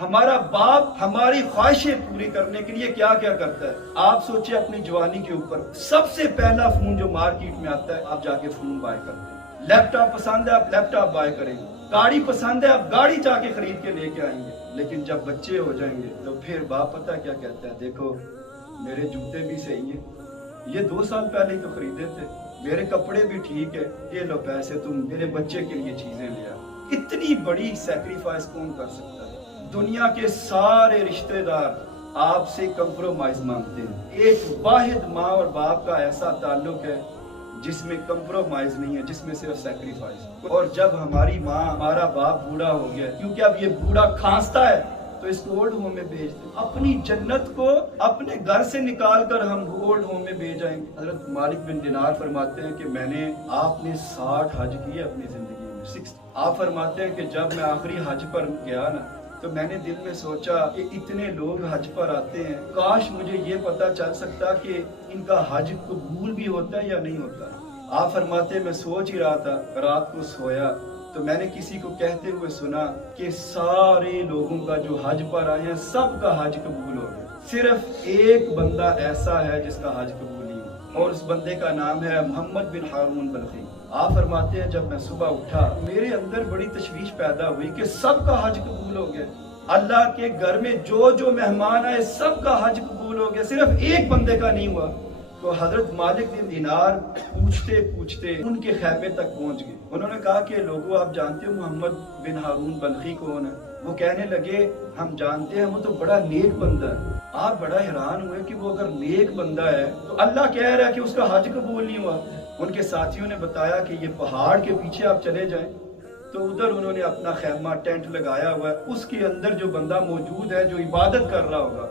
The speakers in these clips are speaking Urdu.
ہمارا باپ ہماری خواہشیں پوری کرنے کے لیے کیا کیا کرتا ہے. آپ سوچیں اپنی جوانی کے اوپر سب سے پہلا فون جو مارکیٹ میں آتا ہے آپ جا کے فون بائے کرتے ہیں. لیپ ٹاپ پسند ہے آپ لیپ ٹاپ بائے کریں گے. گاڑی پسند ہے آپ گاڑی جا کے خرید کے لے کے آئیں گے. لیکن جب بچے ہو جائیں گے تو پھر باپ پتہ کیا کہتا ہے, دیکھو میرے جوتے بھی صحیح ہیں, یہ 2 سال پہلے ہی تو خریدے تھے, میرے کپڑے بھی ٹھیک ہے, یہ لو پیسے تم میرے بچے کے لیے چیزیں لے آؤ. اتنی بڑی سیکریفائس کون کر سکتا ہے؟ دنیا کے سارے رشتہ دار آپ سے کمپرومائز مانگتے ہیں. ایک واحد ماں اور باپ کا ایسا تعلق ہے جس میں کمپرومائز نہیں ہے, جس میں صرف سیکریفائز. اور جب ہماری ماں ہمارا باپ بوڑھا ہو گیا, کیونکہ اب یہ بوڑھا کھانستا ہے, تو اس کو اولڈ ہوم میں بھیج دیں. اپنی جنت کو اپنے گھر سے نکال کر ہم اولڈ ہوم میں بھیج جائیں گے. حضرت مالک بن دینار فرماتے ہیں کہ آپ نے 60 حج کیے اپنی زندگی میں, 60. آپ فرماتے ہیں کہ جب میں آخری حج پر گیا نا تو میں نے دل میں سوچا کہ اتنے لوگ حج پر آتے ہیں, کاش مجھے یہ پتا چل سکتا کہ ان کا حج قبول بھی ہوتا ہے یا نہیں ہوتا. آپ فرماتے ہیں میں سوچ ہی رہا تھا, رات کو سویا تو میں نے کسی کو کہتے ہوئے سنا کہ سارے لوگوں کا جو حج پر آئے ہیں سب کا حج قبول ہو گیا, صرف ایک بندہ ایسا ہے جس کا حج قبول نہیں ہوا, اور اس بندے کا نام ہے محمد بن ہارون بلخی. آپ فرماتے ہیں جب میں صبح اٹھا میرے اندر بڑی تشویش پیدا ہوئی کہ سب کا حج قبول ہو گیا. اللہ کے گھر میں جو مہمان آئے سب کا حج قبول ہو گیا, صرف ایک بندے کا نہیں ہوا. تو حضرت مالک بن دینار پوچھتے پوچھتے ان کے خیمے تک پہنچ گئے. انہوں نے کہا کہ لوگوں آپ جانتے ہو محمد بن ہارون بلخی کون ہے؟ وہ کہنے لگے ہم جانتے ہیں, وہ تو بڑا نیک بندہ ہے. آپ بڑا حیران ہوئے کہ وہ اگر نیک بندہ ہے تو اللہ کہہ رہا ہے کہ اس کا حج قبول نہیں ہوا. ان کے ساتھیوں نے بتایا کہ یہ پہاڑ کے پیچھے آپ چلے جائیں. تو ادھر انہوں نے اپنا خیمہ ٹینٹ لگایا ہوا ہے, اس کے اندر جو بندہ موجود ہے جو عبادت کر رہا ہوگا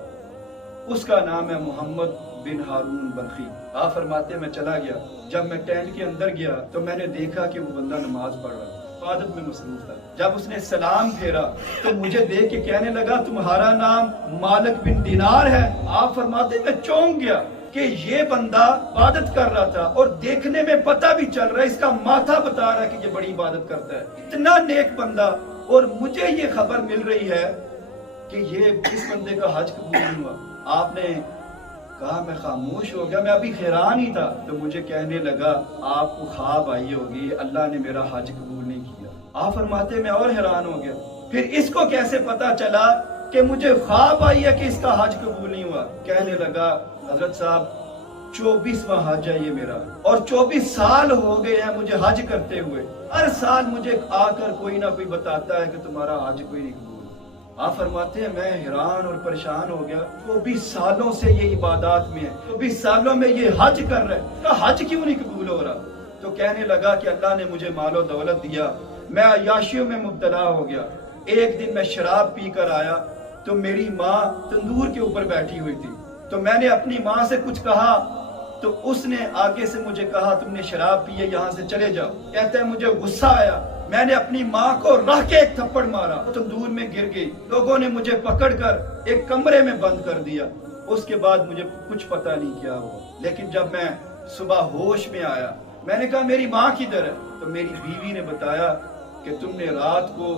اس کا نام ہے محمد بن ہارون بلخی. آپ فرماتے ہیں میں چلا گیا, جب میں ٹینٹ کے اندر گیا تو میں نے دیکھا کہ وہ بندہ نماز پڑھ رہا تھا, عبادت میں مصروف تھا. جب اس نے سلام پھیرا تو مجھے دیکھ کے کہنے لگا تمہارا نام مالک بن دینار ہے. آپ فرماتے ہیں میں چونک گیا کہ یہ بندہ عبادت کر رہا تھا اور دیکھنے میں پتہ بھی چل رہا ہے, اس کا ماتھا بتا رہا ہے کہ یہ بڑی عبادت کرتا ہے, اتنا نیک بندہ, اور مجھے یہ خبر مل رہی ہے کہ یہ اس بندے کا حج قبول نہیں ہوا. آپ نے کہا میں خاموش ہو گیا, میں ابھی حیران ہی تھا. تو مجھے کہنے لگا آپ کو خواب آئی ہوگی, اللہ نے میرا حج قبول نہیں کیا. آپ فرماتے میں اور حیران ہو گیا, پھر اس کو کیسے پتا چلا کہ مجھے خواب آئی ہے کہ اس کا حج قبول نہیں ہوا؟ کہنے لگا حضرت صاحب 24واں حج ہے یہ میرا, اور 24 سال ہو گئے ہیں مجھے حج کرتے ہوئے. ہر سال مجھے آ کر کوئی نہ کوئی بتاتا ہے کہ تمہارا حج کوئی نہیں قبول. آپ فرماتے ہیں میں حیران اور پریشان ہو گیا, 24 سالوں سے یہ عبادات میں ہے, 24 سالوں میں یہ حج کر رہا ہے, تو حج کیوں نہیں قبول ہو رہا؟ تو کہنے لگا کہ اللہ نے مجھے مال و دولت دیا, میں عیاشیوں میں مبتلا ہو گیا. ایک دن میں شراب پی کر آیا تو میری ماں تندور کے اوپر بیٹھی ہوئی تھی, تو میں نے اپنی ماں سے کچھ کہا تو اس نے آگے سے مجھے کہا تم نے شراب پی ہے یہاں سے چلے جاؤ. کہتا ہے مجھے غصہ آیا, میں نے اپنی ماں کو رکھ کے ایک تھپڑ مارا, وہ تندور میں گر گئی. لوگوں نے مجھے پکڑ کر ایک کمرے میں بند کر دیا. اس کے بعد مجھے کچھ پتا نہیں کیا ہوا, لیکن جب میں صبح ہوش میں آیا میں نے کہا میری ماں کدھر ہے؟ تو میری بیوی نے بتایا کہ تم نے رات کو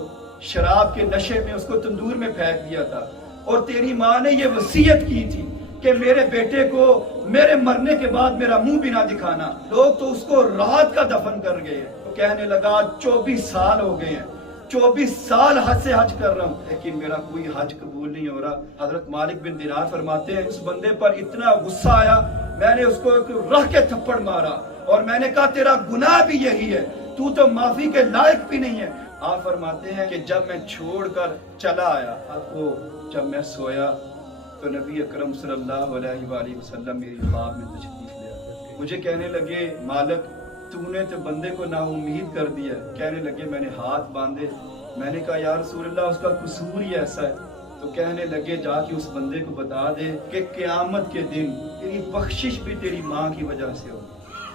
شراب کے نشے میں اس کو تندور میں پھینک دیا تھا, اور تیری ماں نے یہ وصیت کی تھی کہ میرے بیٹے کو میرے مرنے کے بعد میرا منہ بھی نہ دکھانا. لوگ تو اس کو رات کا دفن کر گئے. تو کہنے لگا 24 سال ہو گئے ہیں, 24 سال حج سے حج کر رہا ہوں, لیکن میرا کوئی حج قبول نہیں ہو رہا. حضرت مالک بن دینار فرماتے ہیں اس بندے پر اتنا غصہ آیا, میں نے اس کو ایک رکھ کے تھپڑ مارا, اور میں نے کہا تیرا گناہ بھی یہی ہے, تو معافی کے لائق بھی نہیں ہے. آپ فرماتے ہیں کہ جب میں چھوڑ کر چلا آیا, آپ کو جب میں سویا تو نبی اکرم صلی اللہ علیہ وآلہ وسلم میری خواب میں تشریف لے آئے. مجھے کہنے لگے مالک تو نے تو بندے کو نا امید کر دیا. کہنے لگے میں نے ہاتھ باندھے, میں نے کہا یا رسول اللہ اس کا قصور ہی ایسا ہے. تو کہنے لگے جا کے اس بندے کو بتا دے کہ قیامت کے دن تیری بخشش بھی تیری ماں کی وجہ سے ہوگی.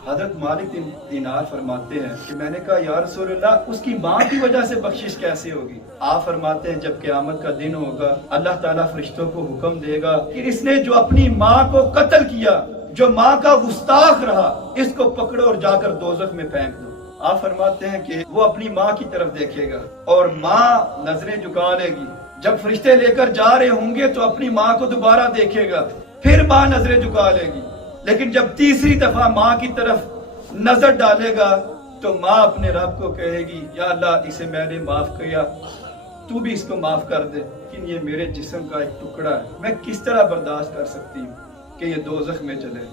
حضرت مالک بن دینار فرماتے ہیں کہ میں نے کہا یا رسول اللہ اس کی ماں کی وجہ سے بخشش کیسے ہوگی؟ آپ فرماتے ہیں جب قیامت کا دن ہوگا اللہ تعالیٰ فرشتوں کو حکم دے گا کہ اس نے جو اپنی ماں کو قتل کیا, جو ماں کا گستاخ رہا, اس کو پکڑو اور جا کر دوزخ میں پھینک دو. آپ فرماتے ہیں کہ وہ اپنی ماں کی طرف دیکھے گا اور ماں نظریں جھکا لے گی جب فرشتے لے کر جا رہے ہوں گے تو اپنی ماں کو دوبارہ دیکھے گا، پھر ماں نظریں جھکا لے گی، لیکن جب تیسری دفعہ ماں کی طرف نظر ڈالے گا تو ماں اپنے رب کو کہے گی یا اللہ اسے میں نے معاف کیا، تو بھی اس کو معاف کر دے، لیکن یہ میرے جسم کا ایک ٹکڑا ہے، میں کس طرح برداشت کر سکتی ہوں کہ یہ دوزخ میں چلے۔